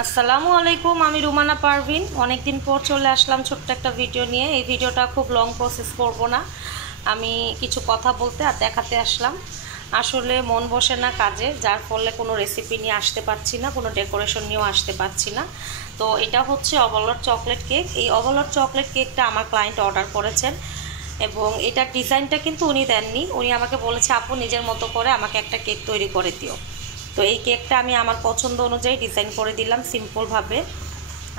আসসালামু আলাইকুম, আমি রুমানা পারভিন। অনেক দিন পর চলে আসলাম ছোট্ট একটা ভিডিও নিয়ে। এই ভিডিওটা খুব লং প্রসেস করব না, আমি কিছু কথা বলতে আর দেখাতে আসলাম। আসলে মন বসে না কাজে, যার ফলে কোনো রেসিপি নিয়ে আসতে পারছি না, কোনো ডেকোরেশন নিয়েও আসতে পারছি না। তো এটা হচ্ছে ওভারলোড চকলেট কেক। এই ওভারলোড চকলেট কেকটা আমার ক্লায়েন্ট অর্ডার করেছেন এবং এটার ডিজাইনটা কিন্তু উনি দেননি। উনি আমাকে বলেছে, আপু নিজের মতো করে আমাকে একটা কেক তৈরি করে দিও। তো এই কেকটা আমি আমার পছন্দ অনুযায়ী ডিজাইন করে দিলাম সিম্পলভাবে।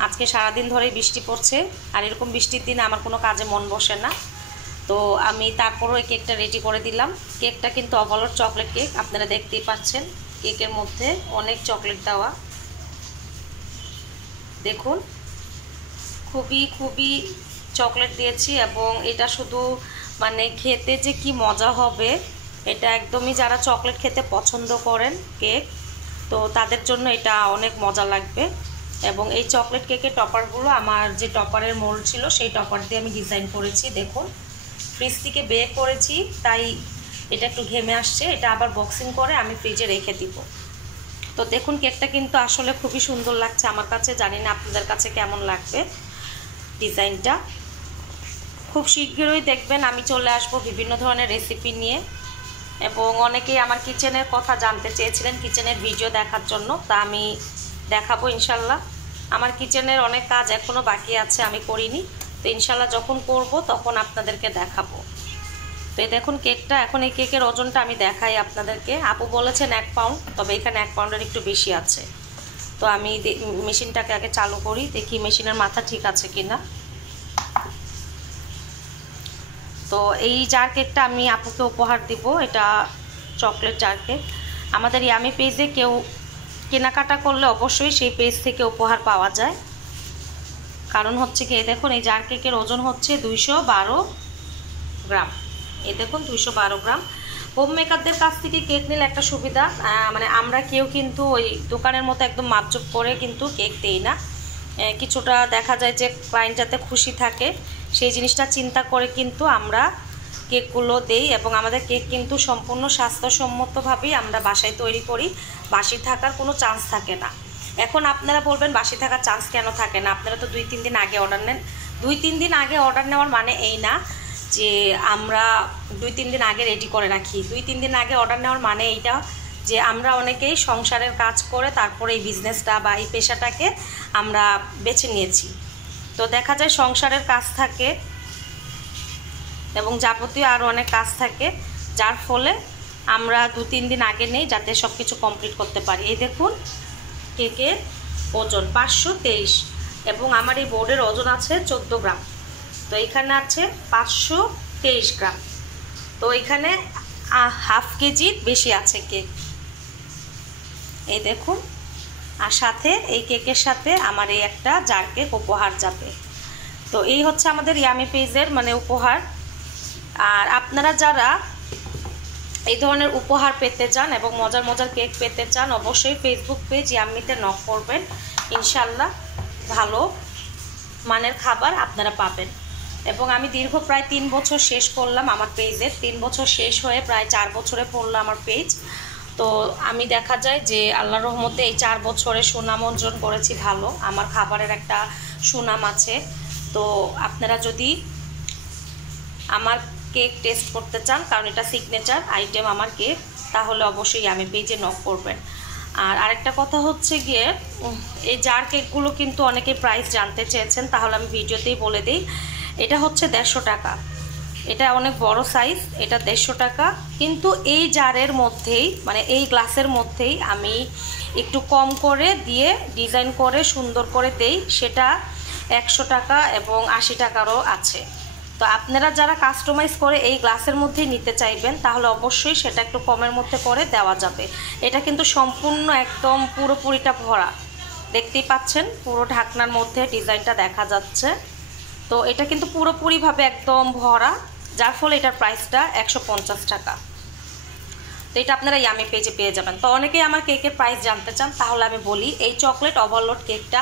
আজকে সারাদিন ধরেই বৃষ্টি পড়ছে, আর এরকম বৃষ্টির দিনে আমার কোনো কাজে মন বসে না। তো আমি তারপরও এই কেকটা রেডি করে দিলাম। কেকটা কিন্তু ওভারলোড চকলেট কেক, আপনারা দেখতেই পাচ্ছেন। কেকের মধ্যে অনেক চকলেট দেওয়া, দেখুন খুবই খুবই চকলেট দিয়েছি। এবং এটা শুধু মানে খেতে যে কি মজা হবে, এটা একদমই যারা চকলেট খেতে পছন্দ করেন কেক, তো তাদের জন্য এটা অনেক মজা লাগবে। এবং এই চকলেট কেকের টপারগুলো আমার যে টপারের মোল্ড ছিল সেই টপার দিয়ে আমি ডিজাইন করেছি। দেখুন ফ্রিজ থেকে বের করেছি, তাই এটা একটু ঘেমে আসছে। এটা আবার বক্সিং করে আমি ফ্রিজে রেখে দিব। তো দেখুন কেকটা কিন্তু আসলে খুবই সুন্দর লাগছে আমার কাছে, জানি না আপনাদের কাছে কেমন লাগবে ডিজাইনটা। খুব শীঘ্রই দেখবেন আমি চলে আসব বিভিন্ন ধরনের রেসিপি নিয়ে। এবং অনেকেই আমার কিচেনের কথা জানতে চেয়েছিলেন, কিচেনের ভিডিও দেখার জন্য, তা আমি দেখাবো ইনশাল্লাহ। আমার কিচেনের অনেক কাজ এখনও বাকি আছে, আমি করিনি। তো ইনশাল্লাহ যখন করব তখন আপনাদেরকে দেখাবো। তো এই দেখুন কেকটা, এখন এই কেকের ওজনটা আমি দেখাই আপনাদেরকে। আপু বলেছেন 1 পাউন্ড, তবে এখানে 1 পাউন্ডের একটু বেশি আছে। তো আমি মেশিনটাকে আগে চালু করি, দেখি মেশিনের মাথা ঠিক আছে কিনা। তো এই জার কেকটা আমি আপুকে উপহার দিব, এটা চকলেট জার কেক। আমাদের ইয়ামি পেজে কেউ কেনাকাটা করলে অবশ্যই সেই পেজ থেকে উপহার পাওয়া যায়। কারণ হচ্ছে কি, দেখুন এই জার কেকের ওজন হচ্ছে 212 গ্রাম। এই দেখুন 212 গ্রাম। হোম মেকারদের কাছ থেকে কেক নিলে একটা সুবিধা, মানে আমরা কেউ কিন্তু ওই দোকানের মতো একদম মাপজোপ করে কিন্তু কেক দেই না। কিছুটা দেখা যায় যে ক্লায়েন্ট যাতে খুশি থাকে সেই জিনিসটা চিন্তা করে কিন্তু আমরা কেকগুলো দেই। এবং আমাদের কেক কিন্তু সম্পূর্ণ স্বাস্থ্যসম্মতভাবেই আমরা বাসায় তৈরি করি, বাসি থাকার কোনো চান্স থাকে না। এখন আপনারা বলবেন বাসি থাকার চান্স কেন থাকে না, আপনারা তো 2-3 দিন আগে অর্ডার নেন। 2-3 দিন আগে অর্ডার নেওয়ার মানে এই না যে আমরা 2-3 দিন আগে রেডি করে রাখি। 2-3 দিন আগে অর্ডার নেওয়ার মানে এইটা যে আমরা অনেকেই সংসারের কাজ করে তারপরে এই বিজনেসটা বা এই পেশাটাকে আমরা বেছে নিয়েছি। তো দেখা যায় সংসারের কাজ থাকে এবং যাবতীয় আরও অনেক কাজ থাকে, যার ফলে আমরা 2-3 দিন আগে নেই যাতে সব কিছু কমপ্লিট করতে পারি। এই দেখুন কেকের ওজন 523 এবং আমার এই বোর্ডের ওজন আছে 14 গ্রাম। তো এখানে আছে 523 গ্রাম। তো এখানে হাফ কেজির বেশি আছে কেক, এই দেখুন। আর সাথে এই কেকের সাথে আমার এই একটা জার কেক উপহার যাবে। তো এই হচ্ছে আমাদের ইয়ামি পেজের মানে উপহার। আর আপনারা যারা এই ধরনের উপহার পেতে চান এবং মজার মজার কেক পেতে চান, অবশ্যই ফেসবুক পেজ ইয়ামিতে নক করবেন। ইনশাল্লাহ ভালো মানের খাবার আপনারা পাবেন। এবং আমি দীর্ঘ প্রায় 3 বছর শেষ করলাম আমার পেজের। 3 বছর শেষ হয়ে প্রায় 4 বছরে পড়লো আমার পেজ। তো আমি দেখা যায় যে আল্লাহর রহমতে এই 4 বছরে সুনাম অর্জন করেছি ভালো, আমার খাবারের একটা সুনাম আছে। তো আপনারা যদি আমার কেক টেস্ট করতে চান, কারণ এটা সিগনেচার আইটেম আমার কেক, তাহলে অবশ্যই আমি পেজে নক করবেন। আর আরেকটা কথা হচ্ছে গিয়ে, এই জার কেকগুলো কিন্তু অনেকে প্রাইস জানতে চেয়েছেন, তাহলে আমি ভিডিওতেই বলে দিই। এটা হচ্ছে 150 টাকা, এটা অনেক বড় সাইজ, এটা 150 টাকা। কিন্তু এই জারের মধ্যেই মানে এই গ্লাসের মধ্যেই আমি একটু কম করে দিয়ে ডিজাইন করে সুন্দর করে দেই, সেটা 100 টাকা এবং 80 টাকারও আছে। তো আপনারা যারা কাস্টমাইজ করে এই গ্লাসের মধ্যেই নিতে চাইবেন, তাহলে অবশ্যই সেটা একটু কমের মধ্যে করে দেওয়া যাবে। এটা কিন্তু সম্পূর্ণ একদম পুরোপুরিটা ভরা, দেখতেই পাচ্ছেন পুরো ঢাকনার মধ্যে ডিজাইনটা দেখা যাচ্ছে। তো এটা কিন্তু পুরোপুরিভাবে একদম ভরা, যার ফলে এটার প্রাইসটা 150 টাকা। তো এটা আপনারা ইয়ামি পেজে পেয়ে যাবেন। তো অনেকেই আমার কেকের প্রাইস জানতে চান, তাহলে আমি বলি এই চকলেট ওভারলোড কেকটা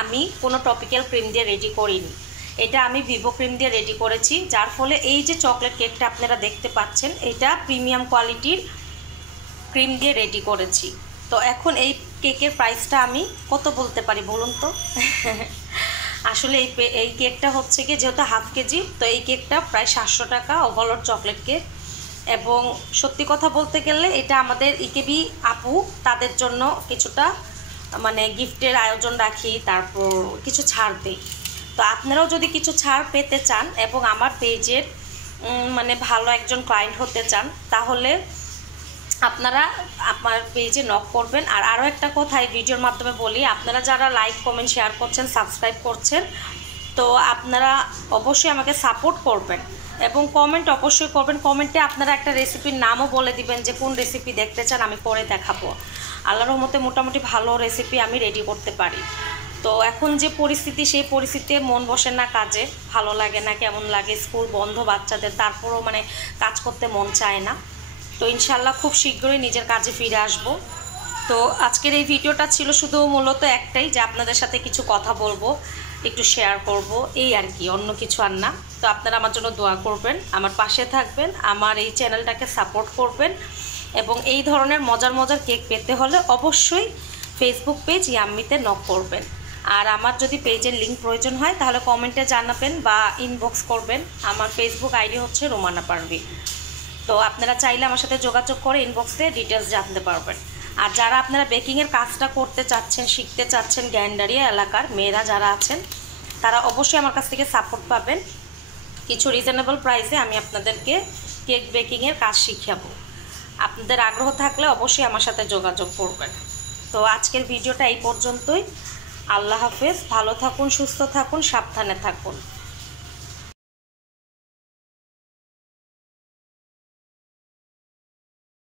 আমি কোনো টপিক্যাল ক্রিম দিয়ে রেডি করিনি, এটা আমি ভিভো ক্রিম দিয়ে রেডি করেছি। যার ফলে এই যে চকলেট কেকটা আপনারা দেখতে পাচ্ছেন, এটা প্রিমিয়াম কোয়ালিটির ক্রিম দিয়ে রেডি করেছি। তো এখন এই কেকের প্রাইসটা আমি কত বলতে পারি বলুন তো? আসলে এই কেকটা হচ্ছে কি, যেহেতু হাফ কেজি, তো এই কেকটা প্রায় 700 টাকা ওভারলোড চকলেট কেক। এবং সত্যি কথা বলতে গেলে এটা আমাদের ইকেবি আপু তাদের জন্য কিছুটা মানে গিফটের আয়োজন রাখি, তারপর কিছু ছাড় দিই। তো আপনারাও যদি কিছু ছাড় পেতে চান এবং আমার পেজের মানে ভালো একজন ক্লায়েন্ট হতে চান, তাহলে আপনারা আমার পেজে নক করবেন। আর আরও একটা কথা এই ভিডিওর মাধ্যমে বলি, আপনারা যারা লাইক কমেন্ট শেয়ার করছেন, সাবস্ক্রাইব করছেন, তো আপনারা অবশ্যই আমাকে সাপোর্ট করবেন এবং কমেন্ট অবশ্যই করবেন। কমেন্টে আপনারা একটা রেসিপির নামও বলে দিবেন যে কোন রেসিপি দেখতে চান, আমি করে দেখাবো। আল্লাহর রহমতে মোটামুটি ভালো রেসিপি আমি রেডি করতে পারি। তো এখন যে পরিস্থিতি, সেই পরিস্থিতিতে মন বসে না কাজে, ভালো লাগে না, কেমন লাগে, স্কুল বন্ধ বাচ্চাদের, তারপরেও মানে কাজ করতে মন চায় না। তো ইনশাল্লাহ খুব শীঘ্রই নিজের কাজে ফিরে আসব। তো আজকের এই ভিডিওটা ছিল শুধু মূলত একটাই, যে আপনাদের সাথে কিছু কথা বলবো, একটু শেয়ার করব, এই আর কি, অন্য কিছু আর না। তো আপনারা আমার জন্য দোয়া করবেন, আমার পাশে থাকবেন, আমার এই চ্যানেলটাকে সাপোর্ট করবেন। এবং এই ধরনের মজার মজার কেক পেতে হলে অবশ্যই ফেসবুক পেজ ইয়াম্মিতে নক করবেন। আর আমার যদি পেজের লিঙ্ক প্রয়োজন হয় তাহলে কমেন্টে জানাবেন বা ইনবক্স করবেন। আমার ফেসবুক আইডি হচ্ছে রুমানা পারভিন। তো আপনারা চাইলে আমার সাথে যোগাযোগ করে ইনবক্সে ডিটেলস জানতে পারবেন। আর যারা আপনারা বেকিংয়ের কাজটা করতে চাচ্ছেন, শিখতে চাচ্ছেন, গ্যান্ডারিয়া এলাকার মেয়েরা যারা আছেন, তারা অবশ্যই আমার কাছ থেকে সাপোর্ট পাবেন। কিছু রিজনেবল প্রাইসে আমি আপনাদেরকে কেক বেকিংয়ের কাজ শিখাবো। আপনাদের আগ্রহ থাকলে অবশ্যই আমার সাথে যোগাযোগ করবেন। তো আজকের ভিডিওটা এই পর্যন্তই। আল্লাহ হাফেজ, ভালো থাকুন, সুস্থ থাকুন, সাবধানে থাকুন।